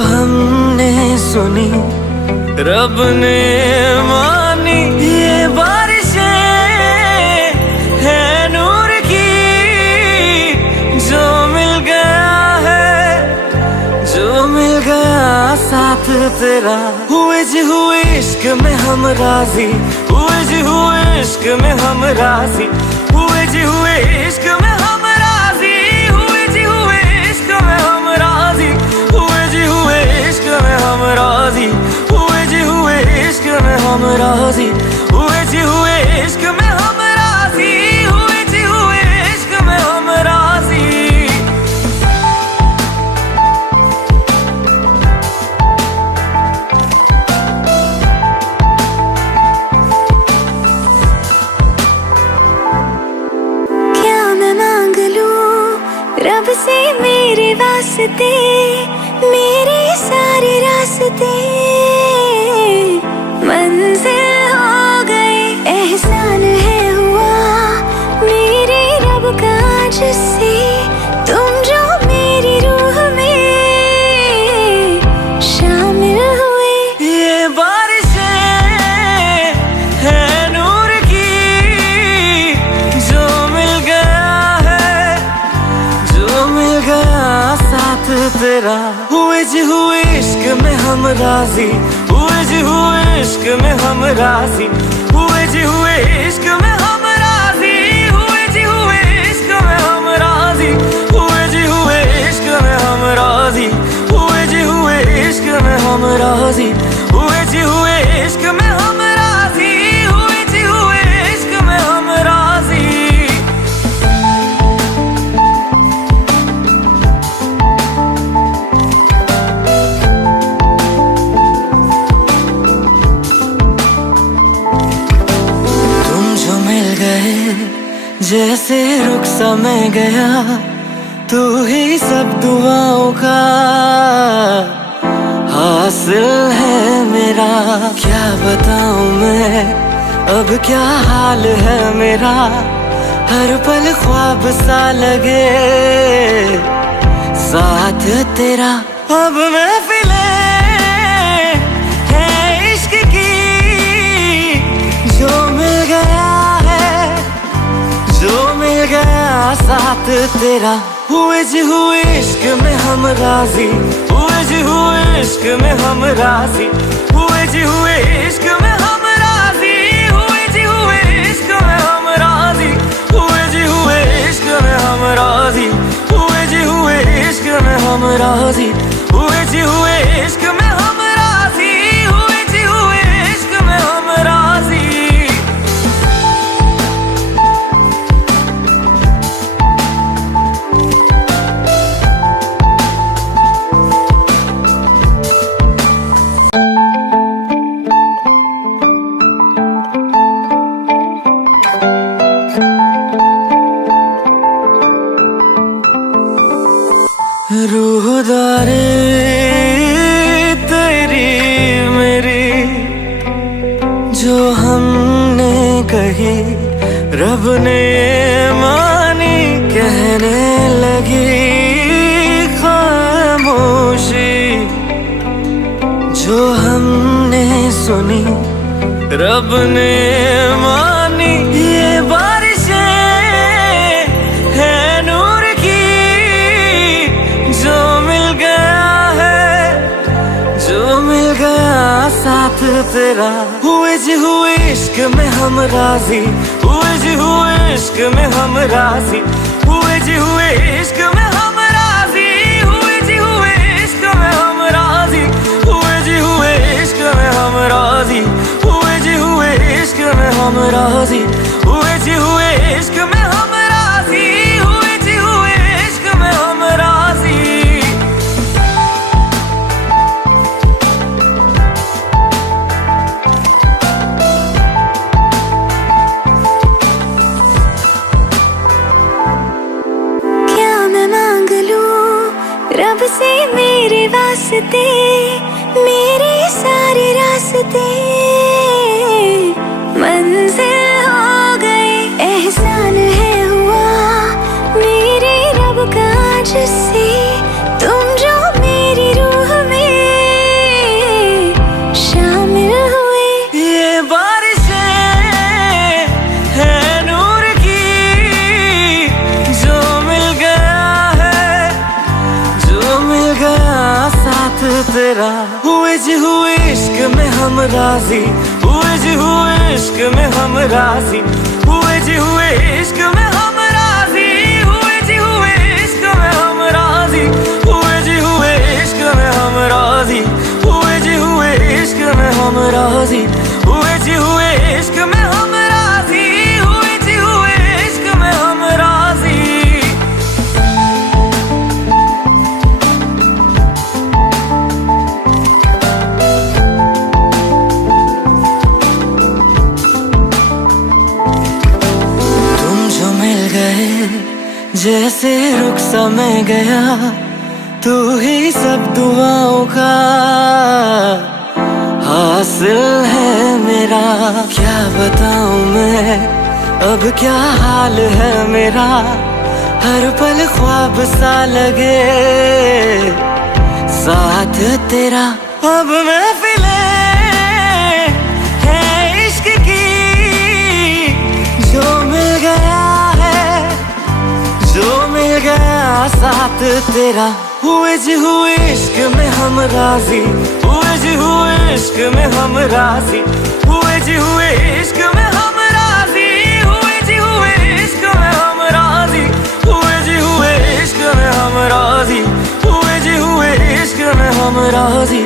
हमने सुनी रब ने मानी, ये बारिशें है नूर की, जो मिल गया है, जो मिल गया साथ तेरा। हुए जी हुए इश्क में हम राजी, हुए जी हुए इश्क में हम राजी, हुए जी हुए इश्क में हम राजी, हुए जी हुए इश्क में हम राजी, हुए जी हुए इश्क में हम राजी, हुए जी हुए इश्क में हम राजी, हुए जी हुए इश्क में हम राजी, हुए जी हुए इश्क में हम राजी। क्या मैं मांग लूं रब से मेरे वास्ते, मेरे सारे रास्ते मंजिल हो गए। एहसान है हुआ मेरे रब का जिससे, तुम जो मेरी रूह में शामिल हुए। ये बारिशें है नूर की, जो मिल गया है, जो मिल गया साथ तेरा। हुए जी हुए इश्क में हम राजी, हुए जी हुए इश्क में हम राजी, हुए जी हुए इश्क में हम राजी, हुए जी हुए इश्क में हम राजी, हुए जी हुए इश्क में हम राजी, हुए जी हुए इश्क में हम राजी, हुए जी हुए इश्क में हम राजी, हुए जी हुए इश्क में हम राजी। जैसे रुख सा मैं गया, तू ही सब दुआओं का हासिल है मेरा। क्या बताऊं मैं अब क्या हाल है मेरा, हर पल ख्वाब सा लगे साथ तेरा। अब महफिलें हैं इश्क की, जो मिल गया है, जो मिल गया साथ तेरा। हुए जी हुए इश्क में हम राजी, हुए जी हुए इश्क में हम राजी, हुए जी हुए इश्क में हम राजी, हुए जी हुए इश्क में हम राजी, हुए जी हुए इश्क में हम राजी, हुए जी हुए इश्क में हम राजी, हुए जी हुए इश्क में हम राजी, हुए जी हुए इश्क में हम राजी। रूहदारे तेरी मेरी, जो हमने कही रब ने मानी, कहने लगी खामोशी, जो हमने सुनी रब ने मानी। ये बारिशें है नूर की, जो मिल गया है, जो मिल गया साथ तेरा। हुए जी हुए इश्क में हम राजी, हुए जी हुए इश्क में हम राजी, हुए जी हुए इश्क में हम राजी, हुए जी हुए इश्क में हम राजी, हुए जी हुए इश्क में हम राजी, हुए जी हुए इश्क में हम राजी, हुए जी हुए इश्क में हम राजी, हुए जी हुए इश्क में हम राजी। क्या मैं मांग लूं रब से मेरे वास्ते, मेरे सारे रास्ते मंजिल हो गए। एहसान है हुआ मेरे रब का जिससे, तुम जो मेरी रूह में जरा, हुए जी हुए इश्क में हम राजी, हुए जी हुए इश्क में हम राजी, हुए जी हुए इश्क में हम राजी, हुए जी हुए इश्क में हम राजी, हुए जी हुए इश्क में हम राजी, हुए जी हुए इश्क में हम राजी, हुए जी हुए इश्क में हम राजी, हुए जी हुए इश्क में हम राजी। जैसे रुख समय गया, तू ही सब दुआओं का हासिल है मेरा। क्या बताऊं मैं अब क्या हाल है मेरा, हर पल ख्वाब सा लगे साथ तेरा। अब महफिले है इश्क की, जो मिल गया साथ तेरा। हुए जी हुए इश्क में हम राजी, हुए जी हुए इश्क में हम राजी, हुए जी हुए इश्क में हम राजी, हुए जी हुए इश्क में हम राजी, हुए जी हुए इश्क में हम राजी, हुए जी हुए इश्क में हम राजी।